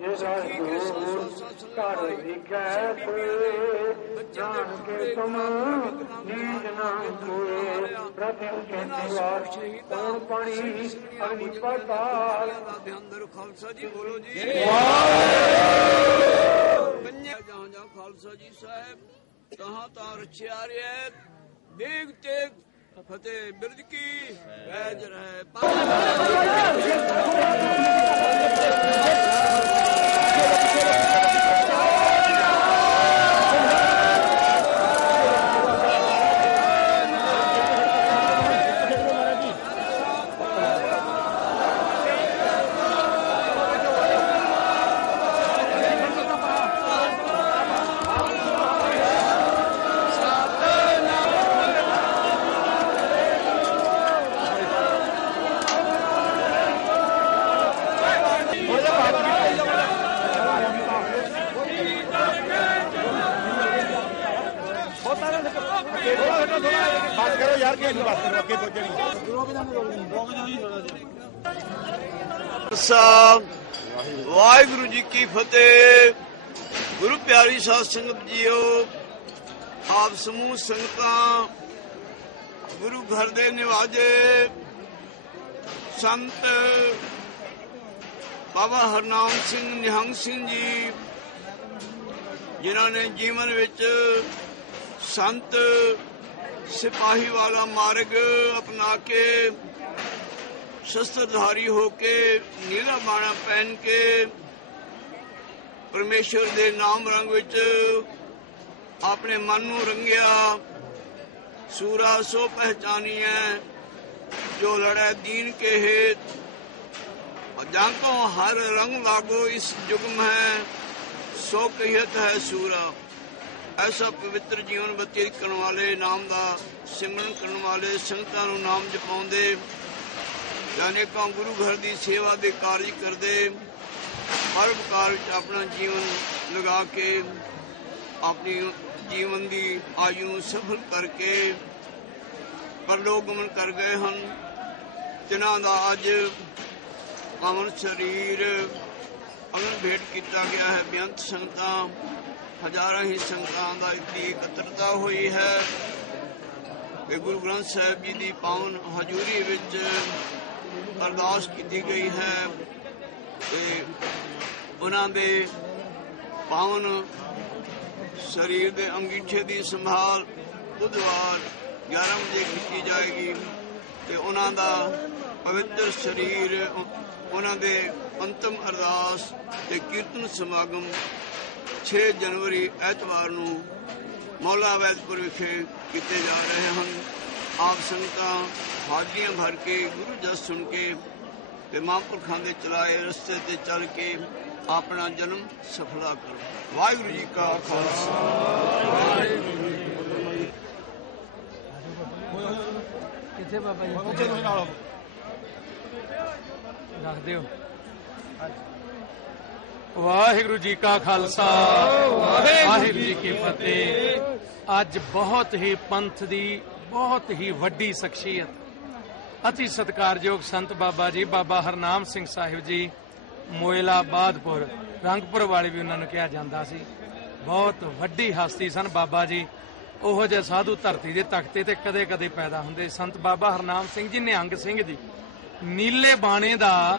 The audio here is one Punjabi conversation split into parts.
ਜੇ ਮੇਰਾ ਮਨ ਮਨ ਤੇ ਜਾਣ ਕੇ ਤੁਮ ਨੀਜ ਨਾ ਕੋਏ ਪ੍ਰਭੂ ਕੇ ਨਿਵਾਰ ਕੌਣ ਪਾਣੀ ਅਗਨੀ ਪਤਾਲ ਦੇ ਅੰਦਰ ਖਾਲਸਾ ਜੀ ਬੋਲੋ ਜੀ ਕੰਨਿਆ ਜਾਂ ਖਾਲਸਾ ਜੀ ਸਾਹਿਬ ਤਹਾਂ ਤਾਂ ਰਛਿਆ ਰਿਆ ਦੇਗ ਤੇ ਫਤਿਹ ਬਿਰਦ ਕੀ? ਰਹਿਜ ਰਹਿ ਬਾਤ ਕਰੋ ਯਾਰ ਕੀ ਬਾਤ ਕਰੋ, ਅੱਗੇ ਪਹੁੰਚਣੀ ਸਾਹਿਬ, ਵਾਹਿਗੁਰੂ ਜੀ ਕੀ ਫਤਿਹ। ਗੁਰੂ ਪਿਆਰੀ ਸਾਧ ਸੰਗਤ ਜੀਓ, ਆਪ ਸਮੂਹ ਸੰਗਤਾਂ, ਗੁਰੂ ਘਰ ਦੇ ਨਿਵਾਜੇ ਸੰਤ ਬਾਬਾ ਹਰਨਾਮ ਸਿੰਘ ਨਿਹੰਗ ਸਿੰਘ ਜੀ, ਜਿਨ੍ਹਾਂ ਨੇ ਜੀਵਨ ਵਿੱਚ ਸੰਤ ਸਿਪਾਹੀ ਵਾਲਾ ਮਾਰਗ ਅਪਣਾ ਕੇ ਸ਼ਸਤਰਧਾਰੀ ਹੋ ਕੇ ਨੀਲਾ ਬਾਣਾ ਪਹਿਨ ਕੇ ਪਰਮੇਸ਼ਰ ਦੇ ਨਾਮ ਰੰਗ ਵਿੱਚ ਆਪਣੇ ਮਨ ਨੂੰ ਰੰਗਿਆ। ਸੂਰਾ ਸੋ ਪਹਿਚਾਨੀ ਹੈ ਜੋ ਲੜੈ ਦੀਨ ਕੇ ਹੇਤ। ਜਾਂ ਕੋ ਹਰ ਰੰਗ ਲਾਗੋ ਇਸ ਜੁਗ ਹੈ, ਸੋ ਕਹੀਤ ਹੈ ਸੂਰਾ। ਐਸਾ ਪਵਿੱਤਰ ਜੀਵਨ ਬਤੀਤ ਕਰਨ ਵਾਲੇ, ਨਾਮ ਦਾ ਸਿਮਰਨ ਕਰਨ ਵਾਲੇ, ਸੰਗਤਾਂ ਨੂੰ ਨਾਮ ਜਪਾਉਂਦੇ ਜਾਨੇ ਕਾ ਗੁਰੂ ਘਰ ਦੀ ਸੇਵਾ ਦੇ ਕਾਰਜ ਕਰਦੇ, ਹਰ ਪ੍ਰਕਾਰ ਵਿੱਚ ਆਪਣਾ ਜੀਵਨ ਲਗਾ ਕੇ, ਆਪਣੀ ਜੀਵਨ ਦੀ ਆਯੂ ਸਫਲ ਕਰਕੇ ਪਰਲੋਕ ਗਮਨ ਕਰ ਗਏ ਹਨ। ਜਿਨ੍ਹਾਂ ਦਾ ਅੱਜ ਪਾਵਨ ਸਰੀਰ ਅਗਨ ਭੇਟ ਕੀਤਾ ਗਿਆ ਹੈ। ਬੇਅੰਤ ਸੰਗਤਾਂ ਹਜ਼ਾਰਾਂ ਹੀ ਸੰਗਤਾਂ ਦਾ ਇੱਥੇ ਇਕੱਤਰਤਾ ਹੋਈ ਹੈ। ਤੇ ਗੁਰੂ ਗ੍ਰੰਥ ਸਾਹਿਬ ਜੀ ਦੀ ਪਾਵਨ ਹਜ਼ੂਰੀ ਵਿੱਚ ਅਰਦਾਸ ਕੀਤੀ ਗਈ ਹੈ ਤੇ ਉਹਨਾਂ ਦੇ ਪਾਵਨ ਸਰੀਰ ਦੇ ਅੰਗੀਠੇ ਦੀ ਸੰਭਾਲ ਬੁੱਧਵਾਰ 11 ਵਜੇ ਕੀਤੀ ਜਾਏਗੀ ਤੇ ਉਹਨਾਂ ਦਾ ਪਵਿੱਤਰ ਸਰੀਰ, ਉਹਨਾਂ ਦੇ ਅੰਤਮ ਅਰਦਾਸ ਤੇ ਕੀਰਤਨ ਸਮਾਗਮ 6 ਜਨਵਰੀ ਐਤਵਾਰ ਨੂੰ ਮੌਲਾ ਵੈਦਪੁਰ ਵਿਖੇ ਕੀਤੇ ਜਾ ਰਹੇ ਹਨ। ਆਪ ਸੰਗਤਾਂ ਹਾਜ਼ਰੀਆਂ ਭਰ ਕੇ ਗੁਰੂ ਜਸ ਸੁਣ ਕੇ ਤੇ ਮਹਾਂਪੁਰਖਾਂ ਦੇ ਚਲਾਏ ਰਸਤੇ ਤੇ ਚੱਲ ਕੇ ਆਪਣਾ ਜਨਮ ਸਫਲਾ ਕਰੋ। ਵਾਹਿਗੁਰੂ ਜੀ ਕਾ ਖਾਲਸਾ। ਕਿੱਥੇ ਬਾਬਾ ਜੀ? ਪਹੁੰਚੇ ਤੁਸੀਂ ਨਾਲ ਰੱਖ ਦਿਓ ਵਾਹਿਗੁਰੂ ਜੀ ਕਾ ਖਾਲਸਾ ਵਾਹਿਗੁਰੂ ਜੀ ਕੀ ਫਤਿਹ। ਅੱਜ ਬਹੁਤ ਹੀ ਪੰਥ ਦੀ ਬਹੁਤ ਹੀ ਵੱਡੀ ਸ਼ਖਸੀਅਤ। ਅਤੀ ਸਤਿਕਾਰਯੋਗ ਸੰਤ ਬਾਬਾ ਜੀ ਬਾਬਾ ਹਰਨਾਮ ਸਿੰਘ ਸਾਹਿਬ ਜੀ ਮੋਇਲਾ ਬਾਦਪੁਰ ਰੰਗਪੁਰ ਵਾਲੇ ਵੀ ਉਹਨਾਂ ਨੂੰ ਕਿਹਾ ਜਾਂਦਾ ਸੀ। ਬਹੁਤ ਵੱਡੀ ਹਸਤੀ ਸਨ ਬਾਬਾ ਜੀ। ਉਹੋ ਜਿਹੇ ਸਾਧੂ ਧਰਤੀ ਦੇ ਤਖਤੇ ਤੇ ਕਦੇ-ਕਦੇ ਪੈਦਾ ਹੁੰਦੇ। ਸੰਤ ਬਾਬਾ ਹਰਨਾਮ ਸਿੰਘ ਜੀ ਨਿਹੰਗ ਸਿੰਘ ਜੀ ਨੀਲੇ ਬਾਣੇ ਦਾ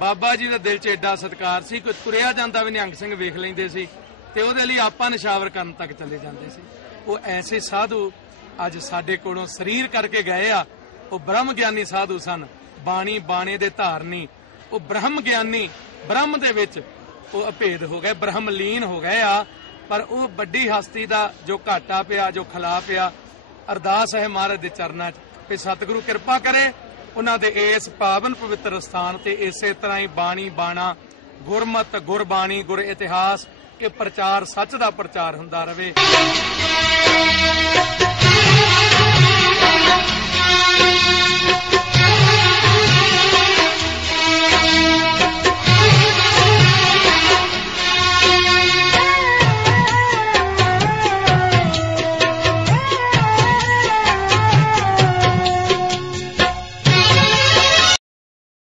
ਬਾਬਾ ਜੀ ਦਾ ਦਿਲ 'ਚ ਐਡਾ ਸਤਿਕਾਰ ਸੀ ਕਿ ਤੁਰਿਆ ਜਾਂਦਾ ਵੀ ਨਿਹੰਗ ਸਿੰਘ ਵੇਖ ਲੈਂਦੇ ਸੀ ਤੇ ਉਹਦੇ ਲਈ ਆਪਾਂ ਨਿਸ਼ਾਵਰ ਕਰਨ ਤੱਕ ਚਲੇ ਜਾਂਦੇ ਸੀ। ਉਹ ਐਸੇ ਸਾਧੂ ਅੱਜ ਸਾਡੇ ਕੋਲੋਂ ਸਰੀਰ ਕਰਕੇ ਗਏ ਆ। ਉਹ ਬ੍ਰਹਮ ਗਿਆਨੀ ਸਾਧੂ ਸਨ। ਬਾਣੀ ਬਾਣੇ ਦੇ ਧਾਰਨੀ ਉਹ ਬ੍ਰਹਮ ਗਿਆਨੀ, ਬ੍ਰਹਮ ਦੇ ਵਿੱਚ ਉਹ ਅਭੇਦ ਹੋ ਗਏ ਬ੍ਰਹਮ ਲੀਨ ਹੋ ਗਏ ਆ। ਪਰ ਉਹ ਵੱਡੀ ਹਸਤੀ ਦਾ ਜੋ ਘਾਟਾ ਪਿਆ, ਜੋ ਖਲਾ ਪਿਆ, ਅਰਦਾਸ ਹੈ ਮਹਾਰਾਜ ਦੇ ਚਰਨਾਂ 'ਚ ਕਿ ਸਤਿਗੁਰੂ ਕਿਰਪਾ ਕਰੇ ਉਹਨਾਂ ਦੇ ਇਸ ਪਾਵਨ ਪਵਿੱਤਰ ਸਥਾਨ ਤੇ ਇਸੇ ਤਰ੍ਹਾਂ ਹੀ ਬਾਣੀ ਬਾਣਾ, ਗੁਰਮਤ, ਗੁਰਬਾਣੀ, ਗੁਰ ਇਤਿਹਾਸ ਇਹ ਪ੍ਰਚਾਰ ਸੱਚ ਦਾ ਪ੍ਰਚਾਰ ਹੁੰਦਾ ਰਹੇ